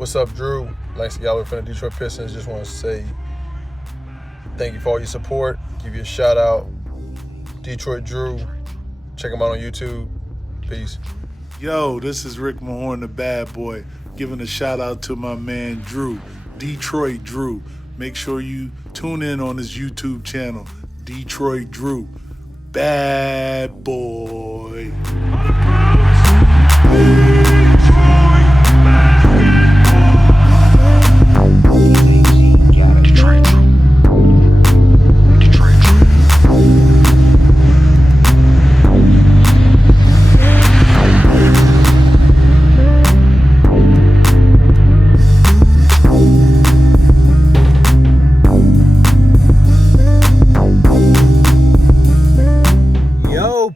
What's up, Drew? Lance Galloway from the Detroit Pistons. Just want to say thank you for all your support. Give you a shout out. Detroit Drew. Check him out on YouTube. Peace. Yo, this is Rick Mahorn, the bad boy, giving a shout out to my man Drew, Detroit Drew. Make sure you tune in on his YouTube channel, Detroit Drew. Bad boy.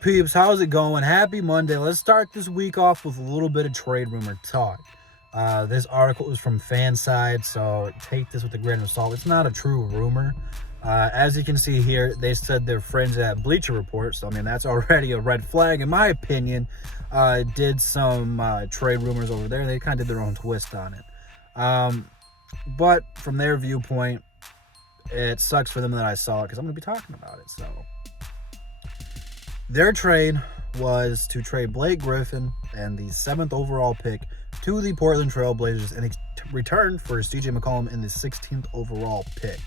Peeps, how's it going? Happy Monday. Let's start this week off with a little bit of trade rumor talk. This article is from Fansided, so take this with a grain of salt. It's not a true rumor. As you can see here, they said they're friends at Bleacher Report, so I mean that's already a red flag in my opinion. Did some trade rumors over there. They kind of did their own twist on it. But from their viewpoint, it sucks for them that I saw it because I'm going to be talking about it. So their trade was to trade Blake Griffin and the 7th overall pick to the Portland Trailblazers in return for CJ McCollum in the 16th overall pick.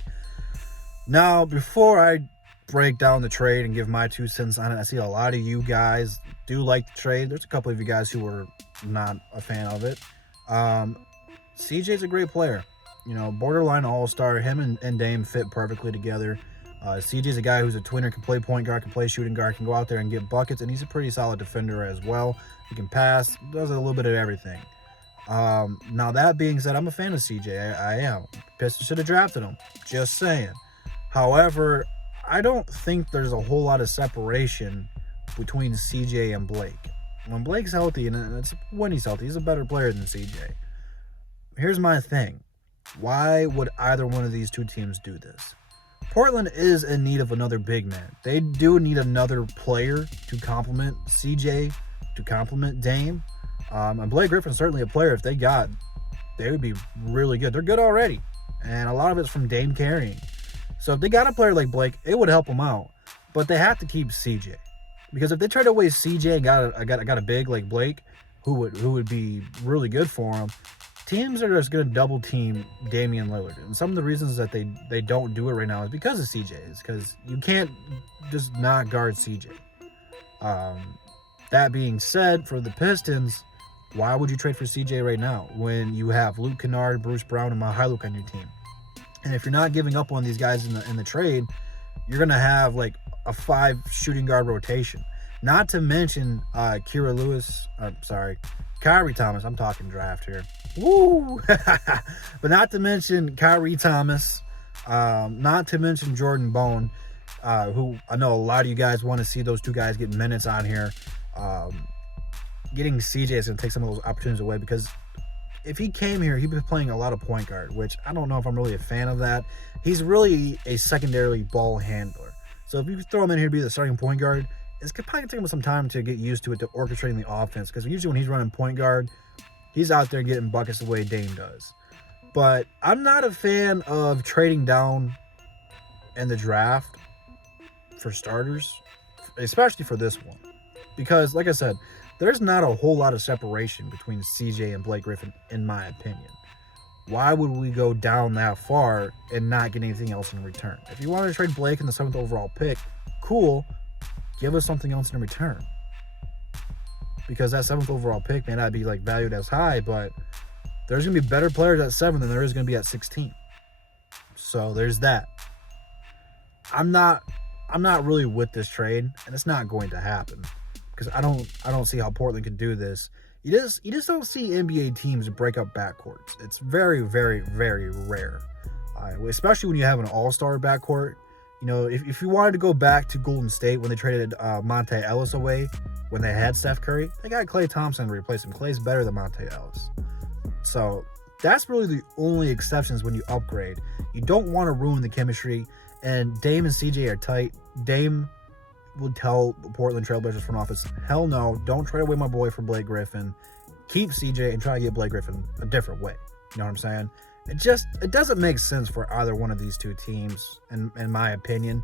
Now, before I break down the trade and give my 2 cents on it, I see a lot of you guys do like the trade. There's a couple of you guys who were not a fan of it. CJ's a great player. You know, borderline all-star. Him and Dame fit perfectly together. CJ's a guy who's a twinner, can play point guard, can play shooting guard, can go out there and get buckets, and he's a pretty solid defender as well. He can pass, does a little bit of everything. Now, that being said, I'm a fan of CJ. I am. Pistons should have drafted him. Just saying. However, I don't think there's a whole lot of separation between CJ and Blake. When Blake's healthy, and it's when he's healthy, he's a better player than CJ. Here's my thing. Why would either one of these two teams do this? Portland is in need of another big man. They do need another player to complement CJ, to complement Dame. And Blake Griffin's certainly a player. If they would be really good. They're good already. And a lot of it's from Dame carrying. So if they got a player like Blake, it would help them out. But they have to keep CJ. Because if they trade away CJ and got a big like Blake, who would be really good for them, teams are just going to double team Damian Lillard. And some of the reasons that they don't do it right now is because of CJ. It's because you can't just not guard CJ. That being said, for the Pistons, why would you trade for CJ right now when you have Luke Kennard, Bruce Brown, and Mahalouk on your team? And if you're not giving up on these guys in the trade, you're going to have like a 5 shooting guard rotation. Not to mention Kyrie Thomas. I'm talking draft here. Woo! But not to mention Kyrie Thomas. Not to mention Jordan Bone, who I know a lot of you guys want to see those two guys get minutes on here. Getting CJ is going to take some of those opportunities away because if he came here, he'd be playing a lot of point guard, which I don't know if I'm really a fan of that. He's really a secondary ball handler. So if you throw him in here to be the starting point guard, it's probably going to take him some time to get used to it, to orchestrating the offense. Because usually when he's running point guard, he's out there getting buckets the way Dame does. But I'm not a fan of trading down in the draft for starters, especially for this one. Because, like I said, there's not a whole lot of separation between CJ and Blake Griffin, in my opinion. Why would we go down that far and not get anything else in return? If you wanted to trade Blake in the 7th overall pick, cool. Give us something else in return. Because that 7th overall pick may not be like valued as high, but there's going to be better players at 7 than there is going to be at 16. So there's that. I'm not really with this trade, and it's not going to happen. Because I don't see how Portland could do this. You just don't see NBA teams break up backcourts. It's very, very, very rare. Especially when you have an all-star backcourt. You know, if you wanted to go back to Golden State when they traded Monte Ellis away, when they had Steph Curry, they got Klay Thompson to replace him. Klay's better than Monte Ellis. So that's really the only exceptions when you upgrade. You don't want to ruin the chemistry. And Dame and CJ are tight. Dame would tell the Portland Trailblazers front office, hell no, don't trade away my boy for Blake Griffin. Keep CJ and try to get Blake Griffin a different way. You know what I'm saying? It doesn't make sense for either one of these two teams, in my opinion.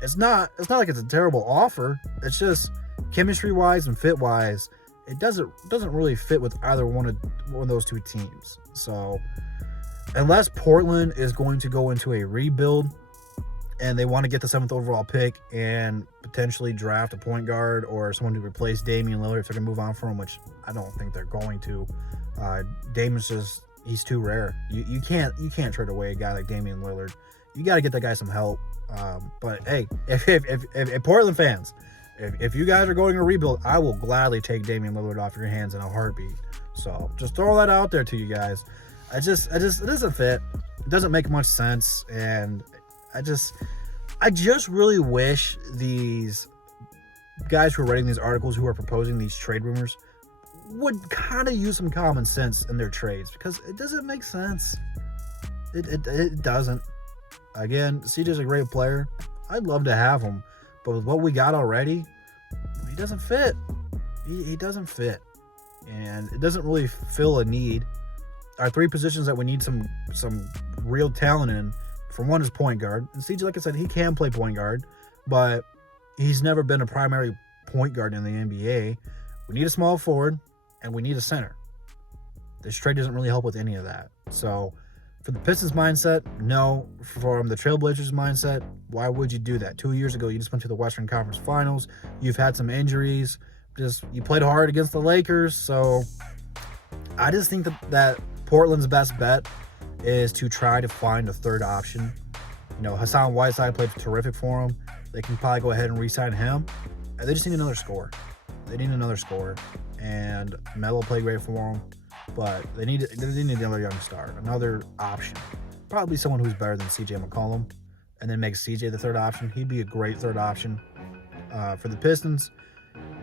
It's not like it's a terrible offer. It's just chemistry wise and fit wise, it doesn't really fit with either one of those two teams. So unless Portland is going to go into a rebuild and they want to get the 7th overall pick and potentially draft a point guard or someone to replace Damian Lillard if they're going to move on from him, which I don't think they're going to. Damian's just, he's too rare. You can't trade away a guy like Damian Lillard. You got to get that guy some help. But hey, if Portland fans, if you guys are going to rebuild, I will gladly take Damian Lillard off your hands in a heartbeat. So just throw that out there to you guys. It doesn't fit. It doesn't make much sense. And I just really wish these guys who are writing these articles, who are proposing these trade rumors, would kind of use some common sense in their trades, because it doesn't make sense. It doesn't. Again, CJ's a great player. I'd love to have him, but with what we got already, he doesn't fit. He doesn't fit, and it doesn't really fill a need. Our 3 positions that we need some real talent in, for one, is point guard. And CJ, like I said, he can play point guard, but he's never been a primary point guard in the NBA. We need a small forward, and we need a center. This trade doesn't really help with any of that. So for the Pistons mindset, no. From the Trailblazers mindset, why would you do that? 2 years ago, you just went to the Western Conference Finals. You've had some injuries. You played hard against the Lakers. So I just think that Portland's best bet is to try to find a third option. You know, Hassan Whiteside played terrific for him. They can probably go ahead and re-sign him. And they just need another scorer. And Melo played great for them. But they need another young star, another option. Probably someone who's better than CJ McCollum, and then make CJ the third option. He'd be a great third option. For the Pistons,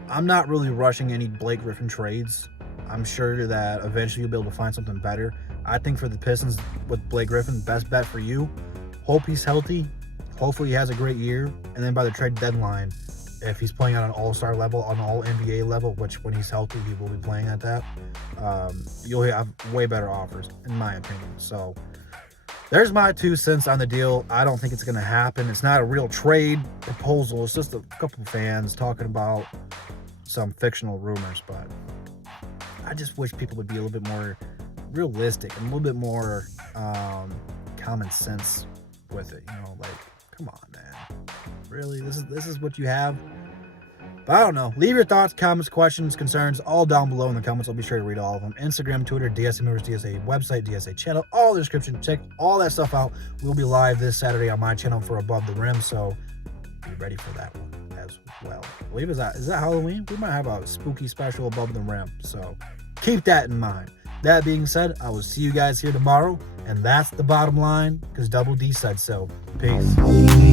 I'm not really rushing any Blake Griffin trades. I'm sure that eventually you'll be able to find something better. I think for the Pistons, with Blake Griffin, best bet for you, hope he's healthy. Hopefully he has a great year. And then by the trade deadline, if he's playing at an all-star level, on an all-NBA level, which when he's healthy, he will be playing at that, you'll have way better offers, in my opinion. So there's my 2 cents on the deal. I don't think it's going to happen. It's not a real trade proposal. It's just a couple of fans talking about some fictional rumors. But I just wish people would be a little bit more realistic and a little bit more common sense with it. You know, like, come on, man. Really? This is what you have? But I don't know. Leave your thoughts, comments, questions, concerns all down below in the comments. I'll be sure to read all of them. Instagram, Twitter, DSA members, DSA website, DSA channel, all the description. Check all that stuff out. We'll be live this Saturday on my channel for Above the Rim, so be ready for that one as well. I believe is that Halloween? We might have a spooky special Above the Rim, so keep that in mind. That being said, I will see you guys here tomorrow, and that's the bottom line, because Double D said so. Peace.